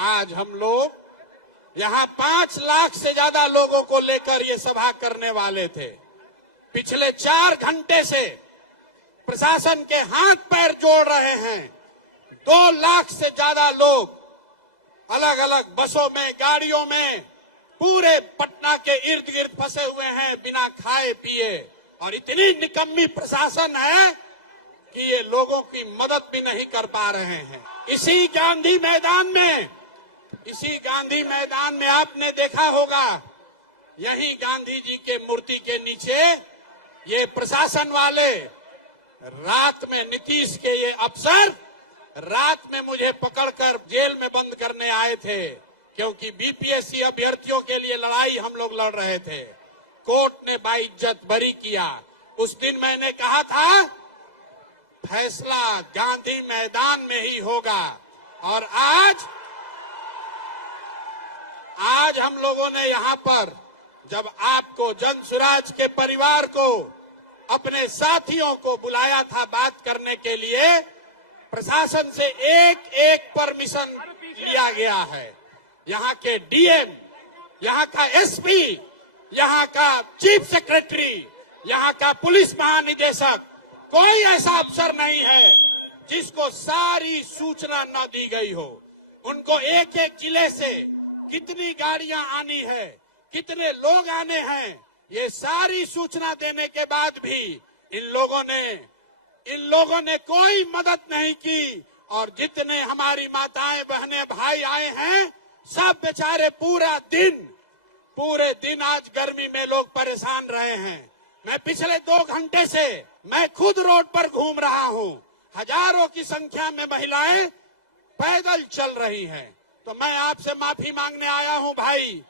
आज हम लोग यहाँ 5 लाख से ज्यादा लोगों को लेकर ये सभा करने वाले थे। पिछले 4 घंटे से प्रशासन के हाथ पैर जोड़ रहे हैं। 2 लाख से ज्यादा लोग अलग अलग बसों में, गाड़ियों में पूरे पटना के इर्द गिर्द फंसे हुए हैं बिना खाए पिए। और इतनी निकम्मी प्रशासन है कि ये लोगों की मदद भी नहीं कर पा रहे हैं। इसी गांधी मैदान में आपने देखा होगा, यही गांधी जी के मूर्ति के नीचे ये प्रशासन वाले रात में, नीतीश के ये अफसर रात में मुझे पकड़कर जेल में बंद करने आए थे, क्योंकि बीपीएससी अभ्यर्थियों के लिए लड़ाई हम लोग लड़ रहे थे। कोर्ट ने बाइज्जत बरी किया। उस दिन मैंने कहा था फैसला गांधी मैदान में ही होगा। और आज हम लोगों ने यहाँ पर जब आपको, जनसुराज के परिवार को, अपने साथियों को बुलाया था बात करने के लिए, प्रशासन से एक परमिशन लिया गया है। यहाँ के डीएम, यहाँ का एसपी, यहाँ का चीफ सेक्रेटरी, यहाँ का पुलिस महानिदेशक, कोई ऐसा अफसर नहीं है जिसको सारी सूचना न दी गई हो। उनको एक एक जिले से कितनी गाड़ियां आनी है, कितने लोग आने हैं, ये सारी सूचना देने के बाद भी इन लोगों ने कोई मदद नहीं की। और जितने हमारी माताएं, बहनें, भाई आए हैं, सब बेचारे पूरे दिन आज गर्मी में लोग परेशान रहे हैं। मैं पिछले 2 घंटे से मैं खुद रोड पर घूम रहा हूं। हजारों की संख्या में महिलाएं पैदल चल रही हैं। तो मैं आपसे माफी मांगने आया हूं भाई।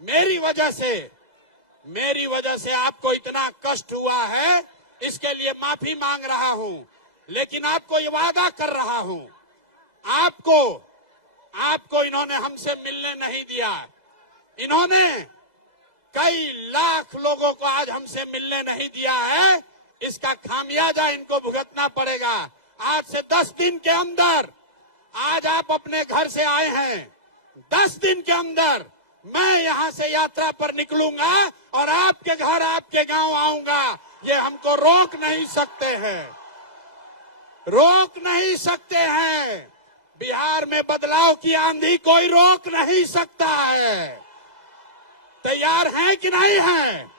मेरी वजह से आपको इतना कष्ट हुआ है, इसके लिए माफी मांग रहा हूं। लेकिन आपको ये वादा कर रहा हूं, आपको इन्होंने हमसे मिलने नहीं दिया। इन्होंने कई लाख लोगों को आज हमसे मिलने नहीं दिया है। इसका खामियाजा इनको भुगतना पड़ेगा। आज से 10 दिन के अंदर, आज आप अपने घर से आए हैं, 10 दिन के अंदर मैं यहां से यात्रा पर निकलूंगा और आपके घर, आपके गांव आऊंगा। ये हमको रोक नहीं सकते हैं। बिहार में बदलाव की आंधी कोई रोक नहीं सकता है। तैयार हैं कि नहीं हैं?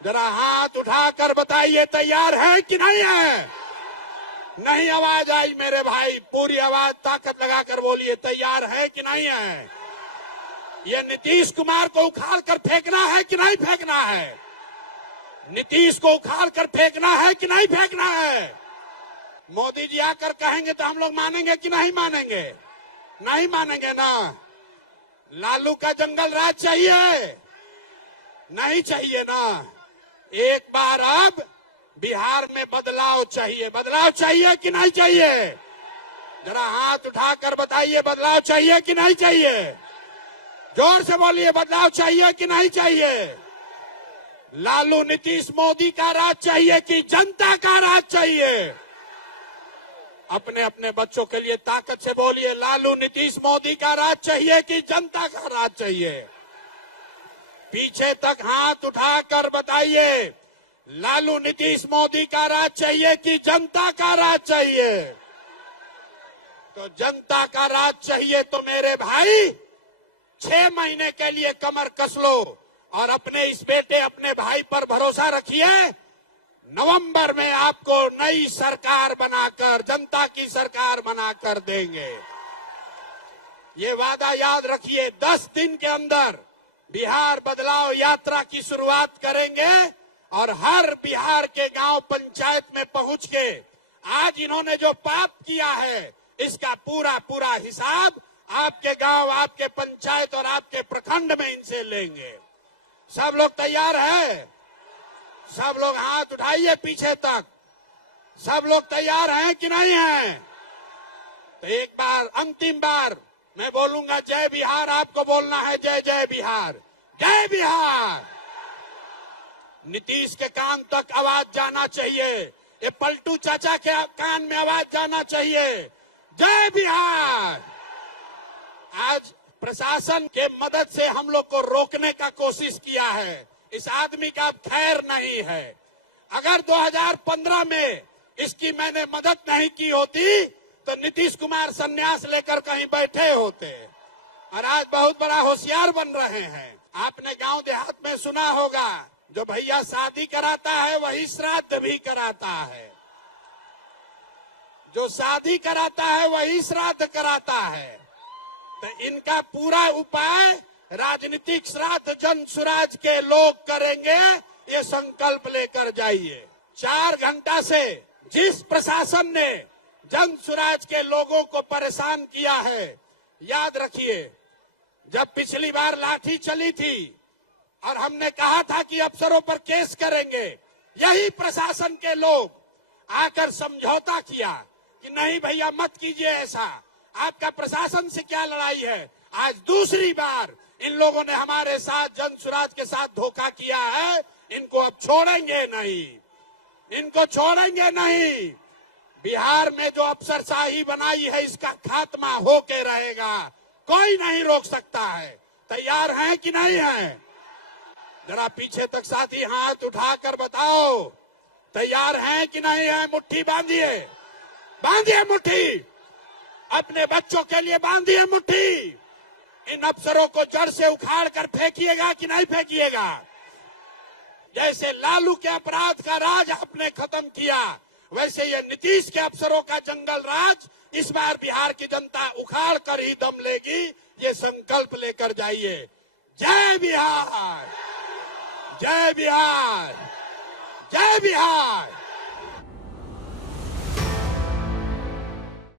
जरा हाथ उठाकर बताइए, तैयार है कि नहीं है? नहीं आवाज आई मेरे भाई, पूरी आवाज ताकत लगाकर बोलिए, तैयार है कि नहीं है? ये नीतीश कुमार को उखाड़ कर फेंकना है कि नहीं फेंकना है? नीतीश को उखाड़ कर फेंकना है कि नहीं फेंकना है? मोदी जी आकर कहेंगे तो हम लोग मानेंगे कि नहीं मानेंगे? नहीं मानेंगे ना। लालू का जंगल राज चाहिए? नहीं चाहिए ना। एक बार अब बिहार में बदलाव चाहिए कि नहीं चाहिए? जरा हाथ उठाकर बताइए, बदलाव चाहिए कि नहीं चाहिए? जोर से बोलिए, बदलाव चाहिए कि नहीं चाहिए? लालू नीतीश मोदी का राज चाहिए कि जनता का राज चाहिए? अपने अपने बच्चों के लिए ताकत से बोलिए, लालू नीतीश मोदी का राज चाहिए कि जनता का राज चाहिए? पीछे तक हाथ उठाकर बताइए, लालू नीतीश मोदी का राज चाहिए कि जनता का राज चाहिए? तो जनता का राज चाहिए तो मेरे भाई 6 महीने के लिए कमर कस लो और अपने इस बेटे, अपने भाई पर भरोसा रखिए। नवंबर में आपको नई सरकार बनाकर, जनता की सरकार बनाकर देंगे। ये वादा याद रखिए। 10 दिन के अंदर बिहार बदलाव यात्रा की शुरुआत करेंगे और हर बिहार के गांव पंचायत में पहुंच के आज इन्होंने जो पाप किया है, इसका पूरा हिसाब आपके गांव, आपके पंचायत और आपके प्रखंड में इनसे लेंगे। सब लोग तैयार है? सब लोग हाथ उठाइए पीछे तक। सब लोग तैयार हैं कि नहीं हैं? तो एक बार, अंतिम बार मैं बोलूंगा जय बिहार, आपको बोलना है जय जय बिहार, जय बिहार। नीतीश के कान तक आवाज जाना चाहिए, ये पलटू चाचा के कान में आवाज जाना चाहिए, जय बिहार। आज प्रशासन के मदद से हम लोग को रोकने का कोशिश किया है। इस आदमी का अब खैर नहीं है। अगर 2015 में इसकी मैंने मदद नहीं की होती तो नीतीश कुमार संन्यास लेकर कहीं बैठे होते और आज बहुत बड़ा होशियार बन रहे हैं। आपने गांव देहात में सुना होगा, जो भैया शादी कराता है वही श्राद्ध भी कराता है, जो शादी कराता है वही श्राद्ध कराता है। तो इनका पूरा उपाय राजनीतिक श्राद्ध जन सुराज के लोग करेंगे, ये संकल्प लेकर जाइए। 4 घंटा से जिस प्रशासन ने जन सुराज के लोगों को परेशान किया है, याद रखिए, जब पिछली बार लाठी चली थी और हमने कहा था कि अफसरों पर केस करेंगे, यही प्रशासन के लोग आकर समझौता किया कि नहीं भैया मत कीजिए ऐसा, आपका प्रशासन से क्या लड़ाई है। आज दूसरी बार इन लोगों ने हमारे साथ जन सुराज के साथ धोखा किया है, इनको अब छोड़ेंगे नहीं, इनको छोड़ेंगे नहीं। बिहार में जो अफसरशाही बनाई है इसका खात्मा होके रहेगा, कोई नहीं रोक सकता है। तैयार हैं कि नहीं हैं? जरा पीछे तक साथी हाथ उठाकर बताओ, तैयार हैं कि नहीं हैं? मुट्ठी बांधिए, बांधिए मुट्ठी, अपने बच्चों के लिए बांधिए मुट्ठी। इन अफसरों को जड़ से उखाड़ कर फेंकिएगा कि नहीं फेंकिएगा? जैसे लालू के अपराध का राज आपने खत्म किया, वैसे ये नीतीश के अफसरों का जंगल राज इस बार बिहार की जनता उखाड़ कर ही दम लेगी। ये संकल्प लेकर जाइए। जय बिहार, जय बिहार, जय बिहार।